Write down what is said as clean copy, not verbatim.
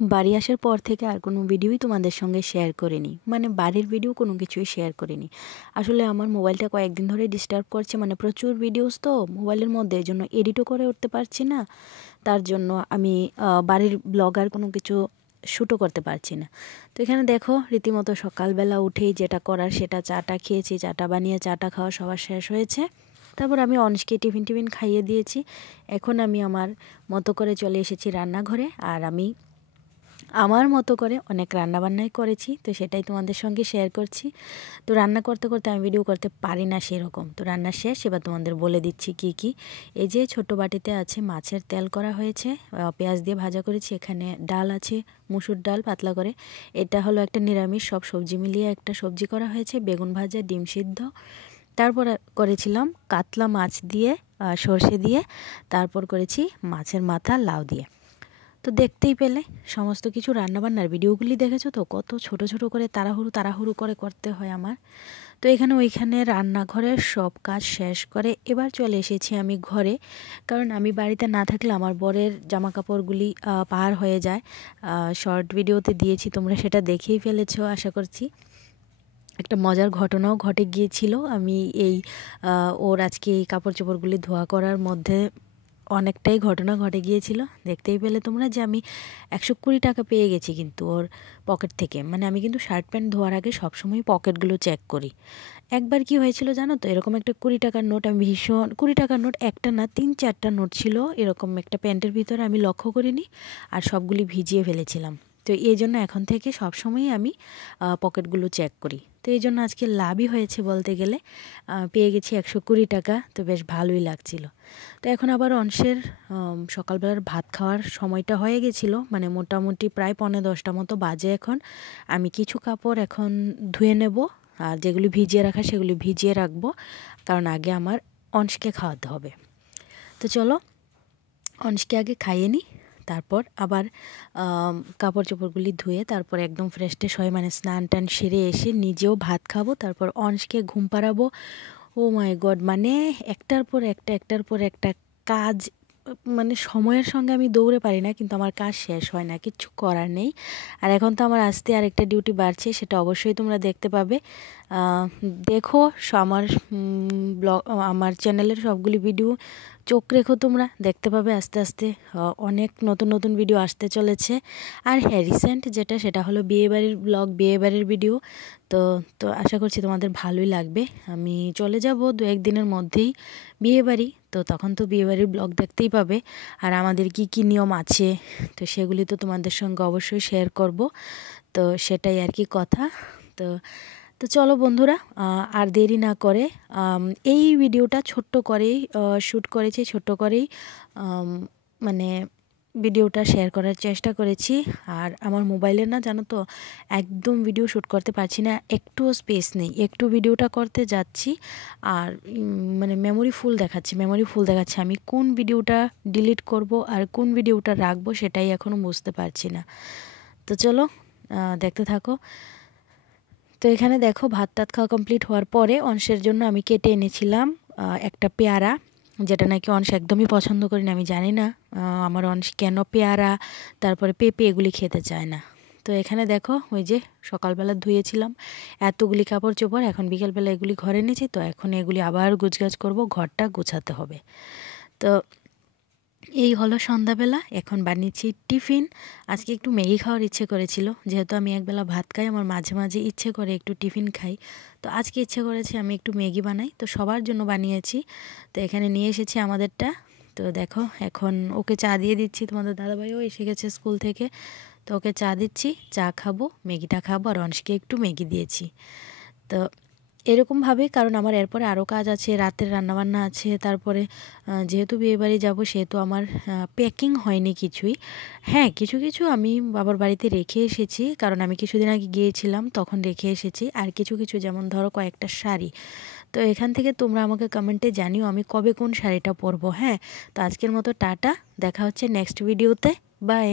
বাড়ি আসার পর থেকে আর কোনো ভিডিওই তোমাদের সঙ্গে শেয়ার করিনি, মানে বাড়ির ভিডিও কোনো কিছুই শেয়ার করিনি। আসলে আমার মোবাইলটা কয়েকদিন ধরে ডিস্টার্ব করছে, মানে প্রচুর ভিডিওস তো মোবাইলের মধ্যে, এই জন্য এডিটও করে উঠতে পারছি না। তার জন্য আমি বাড়ির ব্লগ আর কোনো কিছু শ্যুটও করতে পারছি না। তো এখানে দেখো রীতিমতো সকালবেলা উঠেই যেটা করার সেটা চাটা খেয়েছি, চাটা বানিয়ে চাটা খাওয়া সবার শেষ হয়েছে। তারপর আমি অনসকে টিফিন খাইয়ে দিয়েছি। এখন আমি আমার মতো করে চলে এসেছি রান্নাঘরে, আর আমি আমার মতো করে অনেক রান্নাবান্নাই করেছি, তো সেটাই তোমাদের সঙ্গে শেয়ার করছি। তো রান্না করতে করতে আমি ভিডিও করতে পারি না সেরকম, তো রান্না শেষ, এবার তোমাদের বলে দিচ্ছি কি কি। এই যে ছোট বাটিতে আছে মাছের তেল করা হয়েছে, পেঁয়াজ দিয়ে ভাজা করেছি। এখানে ডাল আছে, মুসুর ডাল পাতলা করে। এটা হলো একটা নিরামিষ, সব সবজি মিলিয়ে একটা সবজি করা হয়েছে, বেগুন ভাজা, ডিম সিদ্ধ। তারপর করেছিলাম কাতলা মাছ দিয়ে সর্ষে দিয়ে, তারপর করেছি মাছের মাথা লাউ দিয়ে। তো দেখতেই পেলে সমস্ত কিছু রান্নাবান্নার ভিডিওগুলি দেখেছো তো, কত ছোট ছোট করে তাড়াহুড়ো করে করতে হয় আমার। তো এখানে ওইখানে রান্নাঘরের সব কাজ শেষ করে এবার চলে এসেছি আমি ঘরে, কারণ আমি বাড়িতে না থাকলে আমার বরের জামা কাপড়গুলি পার হয়ে যায়। শর্ট ভিডিওতে দিয়েছি, তোমরা সেটা দেখেই ফেলেছো আশা করছি। একটা মজার ঘটনাও ঘটে গিয়েছিল। আমি এই ওর আজকে এই কাপড় চোপড়গুলি ধোয়া করার মধ্যে অনেকটাই ঘটনা ঘটে গিয়েছিল। দেখতেই পেলে তোমরা যে আমি 120 টাকা পেয়ে গেছি কিন্তু ওর পকেট থেকে। মানে আমি কিন্তু শার্ট প্যান্ট ধোয়ার আগে সবসময় পকেটগুলো চেক করি। একবার কি হয়েছিল জানো তো, এরকম একটা 20 টাকার নোট, আমি ভীষণ 20 টাকার নোট একটা না 3-4টা নোট ছিল এরকম একটা প্যান্টের ভিতরে, আমি লক্ষ্য করিনি আর সবগুলি ভিজিয়ে ফেলেছিলাম। তো এই জন্য এখন থেকে সবসময়ই আমি পকেটগুলো চেক করি। তো এই জন্য আজকে লাভই হয়েছে বলতে গেলে, পেয়ে গেছি 120 টাকা, তো বেশ ভালোই লাগছিল। তো এখন আবার অংশের সকালবেলার ভাত খাওয়ার সময়টা হয়ে গেছিলো, মানে মোটামুটি প্রায় 9:45 মতো বাজে এখন। আমি কিছু কাপড় এখন ধুয়ে নেব, আর যেগুলি ভিজিয়ে রাখা সেগুলি ভিজিয়ে রাখবো, কারণ আগে আমার অংশকে খাওয়াতে হবে। তো চলো অংশকে আগে খাইয়ে নিই, তারপর আবার কাপড় চোপড়গুলি ধুয়ে তারপর একদম ফ্রেশ ট্রেশ হয়ে, মানে স্নান টান সেরে এসে নিজেও ভাত খাবো, তারপর অংশকে ঘুম পাড়াবো। ও মাই গড, মানে একটার পর একটা কাজ, মানে সময়ের সঙ্গে আমি দৌড়ে পারি না, কিন্তু আমার কাজ শেষ হয় না, কিচ্ছু করার নেই। আর এখন তো আমার আস্তে আরেকটা ডিউটি বাড়ছে, সেটা অবশ্যই তোমরা দেখতে পাবে। দেখো আমার ব্লগ, আমার চ্যানেলের সবগুলি ভিডিও চোখ রেখো, তোমরা দেখতে পাবে আস্তে আস্তে অনেক নতুন নতুন ভিডিও আসতে চলেছে। আর হ্যাঁ, রিসেন্ট যেটা সেটা হলো বিয়েবাড়ির ব্লগ, বিয়েবাড়ির ভিডিও। তো তো আশা করছি তোমাদের ভালোই লাগবে। আমি চলে যাব 2-1 দিনের মধ্যেই বিয়েবাড়ি, তো তখন তো বিয়েবাড়ির ব্লগ দেখতেই পাবে। আর আমাদের কি কি নিয়ম আছে তো সেগুলি তো তোমাদের সঙ্গে অবশ্যই শেয়ার করব। তো সেটাই আর কি কথা। তো তো চলো বন্ধুরা, আর দেরি না করে এই ভিডিওটা ছোট্ট করেই শ্যুট করেছি, ছোট্ট করেই মানে ভিডিওটা শেয়ার করার চেষ্টা করেছি। আর আমার মোবাইলে না জানো তো একদম ভিডিও শ্যুট করতে পারছি না, একটুও স্পেস নেই। একটু ভিডিওটা করতে যাচ্ছি আর মানে মেমোরি ফুল দেখাচ্ছে। আমি কোন ভিডিওটা ডিলিট করব আর কোন ভিডিওটা রাখবো সেটাই এখনও বুঝতে পারছি না। তো চলো দেখতে থাকো। তো এখানে দেখো ভাত টাত খাওয়া কমপ্লিট হওয়ার পরে অংশের জন্য আমি কেটে এনেছিলাম একটা পেয়ারা, যেটা নাকি অংশ একদমই পছন্দ করি না, আমি জানি না আমার অংশ কেন পেয়ারা তারপরে পেঁপে এগুলি খেতে চায় না। তো এখানে দেখো ওই যে সকালবেলা ধুয়েছিলাম এতগুলি কাপড় চোপড়, এখন বিকেলবেলা এগুলি ঘরে এনেছি, তো এখন এগুলি আবার গুছগাছ করব, ঘরটা গুছাতে হবে। তো এই হলো সন্ধ্যাবেলা, এখন বানিয়েছি টিফিন। আজকে একটু ম্যাগি খাওয়ার ইচ্ছে করেছিল, যেহেতু আমি একবেলা ভাত খাই, আমার মাঝে মাঝে ইচ্ছে করে একটু টিফিন খাই। তো আজকে ইচ্ছে করেছে আমি একটু ম্যাগি বানাই, তো সবার জন্য বানিয়েছি। তো এখানে নিয়ে এসেছি আমাদেরটা। তো দেখো এখন ওকে চা দিয়ে দিচ্ছি, তোমাদের দাদাভাইও এসে গেছে স্কুল থেকে, তো ওকে চা দিচ্ছি, চা খাবো, ম্যাগিটা খাবো, আর অংশকে একটু ম্যাগি দিয়েছি। তো এরকমভাবে, কারণ আমার এরপরে আরও কাজ আছে, রাতের রান্নাবান্না আছে, তারপরে যেহেতু বিয়েবাড়ি যাব সেহেতু আমার প্যাকিং হয়নি কিছুই। হ্যাঁ, কিছু কিছু আমি বাবার বাড়িতে রেখে এসেছি, কারণ আমি কিছুদিন আগে গিয়েছিলাম তখন রেখে এসেছি। আর কিছু কিছু যেমন ধরো কয়েকটা শাড়ি, তো এখান থেকে তোমরা আমাকে কমেন্টে জানিও আমি কবে কোন শাড়িটা পরবো। হ্যাঁ, তো আজকের মতো টাটা, দেখা হচ্ছে নেক্সট ভিডিওতে, বাই।